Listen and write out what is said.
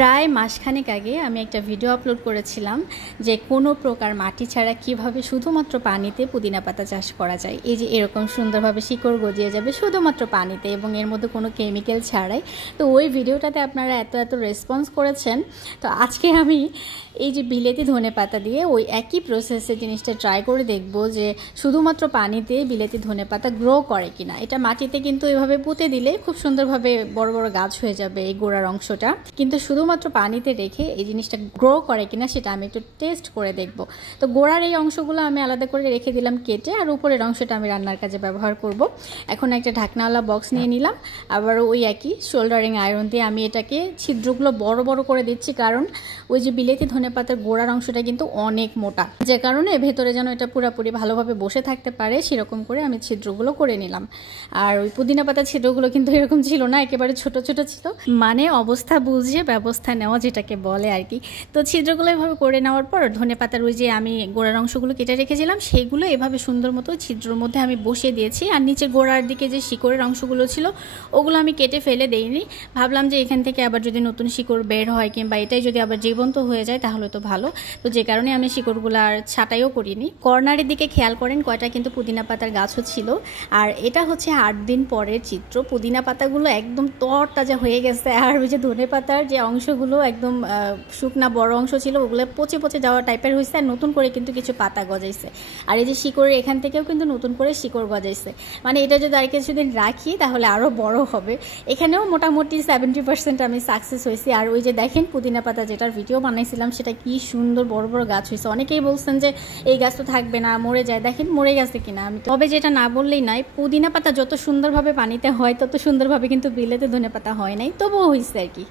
প্রায় মাসখানেক আগে আমি একটা ভিডিও আপলোড করেছিলাম যে কোনো প্রকার মাটি ছাড়া কিভাবে শুধুমাত্র পানিতে পুদিনা পাতা চাষ করা যায়। এই যে এরকম সুন্দরভাবে শিকড় গজিয়ে যাবে শুধুমাত্র পানিতে এবং এর মধ্যে কোনো কেমিক্যাল ছাড়াই। তো ওই ভিডিওটাতে আপনারা এত রেসপন্স করেছেন। তো আজকে আমি এই যে বিলেতি ধনে পাতা দিয়ে ওই একই প্রসেসে জিনিসটা ট্রাই করে দেখব যে শুধুমাত্র পানিতে বিলেতি ধনে পাতা গ্রো করে কিনা। এটা মাটিতে কিন্তু এভাবে পুঁতে দিলে খুব সুন্দরভাবে বড় বড় গাছ হয়ে যাবে এই গোড়ার অংশটা, কিন্তু শুধুমাত্র পানিতে রেখে এই জিনিসটা গ্রো করে কিনা সেটা আমি একটু টেস্ট করে দেখব। তো গোড়ার এই অংশগুলো আমি আলাদা করে রেখে দিলাম কেটে, আর উপরের অংশটা আমি রান্নার কাজে ব্যবহার করব। এখন একটা ঢাকনাওয়ালা বক্স নিয়ে নিলাম, আবার ওই একই শোল্ডারিং আয়রন দিয়ে আমি এটাকে ছিদ্রগুলো বড় বড় করে দিচ্ছি, কারণ ওই যে বিলেতি ধনেপাতার গোড়ার অংশটা কিন্তু অনেক মোটা, যে কারণে ভেতরে যেন এটা পুরোপুরি ভালোভাবে বসে থাকতে পারে সেরকম করে আমি ছিদ্রগুলো করে নিলাম। আর ওই পুদিনা পাতার ছিদ্রগুলো কিন্তু এরকম ছিল না, একেবারে ছোট ছোট ছিল, মানে অবস্থা বুঝিয়ে ব্যবস্থা নেওয়া যেটাকে বলে আর কি। তো ছিদ্রগুলো এভাবে করে নেওয়ার পর ধনে পাতার ওই যে আমি গোড়ার অংশগুলো কেটে রেখেছিলাম সেইগুলো এভাবে সুন্দর মতো ছিদ্রর মধ্যে আমি বসিয়ে দিয়েছি। আর নিচে গোড়ার দিকে যে শিকড়ের অংশগুলো ছিল ওগুলো আমি কেটে ফেলে দেইনি, ভাবলাম যে এখান থেকে আবার যদি নতুন শিকড় বের হয় কিংবা এটাই যদি আবার জীবন্ত হয়ে যায় তাহলে তো ভালো। তো যে কারণে আমি শিকড়গুলো আর ছাঁটাইও করিনি। কর্নারের দিকে খেয়াল করেন কয়টা কিন্তু পুদিনা পাতার গাছও ছিল। আর এটা হচ্ছে 8 দিন পরের চিত্র। পুদিনা পাতাগুলো একদম তরতাজা হয়ে গেছে, আর ওই যে ধনে পাতার যে অংশগুলো একদম শুকনা বড় অংশ ছিল ওগুলো পচে পচে যাওয়া টাইপের হয়েছে, আর নতুন করে কিন্তু কিছু পাতা গজাইছে। আর এই যে শিকড়ের এখান থেকেও কিন্তু নতুন করে শিকড় গজাইছে, মানে এটা যদি আর কিছুদিন রাখি তাহলে আরও বড় হবে। এখানেও মোটামুটি 70% আমি সাকসেস হয়েছি। আর ওই যে দেখেন পুদিনা পাতা যেটার ভিডিও বানাইছিলাম সেটা কি সুন্দর বড় বড় গাছ হয়েছে। অনেকেই বলছেন যে এই গাছ তো থাকবে না, মরে যায়, দেখেন মরে গেছে কিনা। আমি তবে যেটা না বললেই নয়, পুদিনা পাতা যত সুন্দরভাবে পানিতে হয় তত সুন্দরভাবে কিন্তু বিলেতে ধনে পাতা হয় নাই, তবুও হয়েছে আর কি।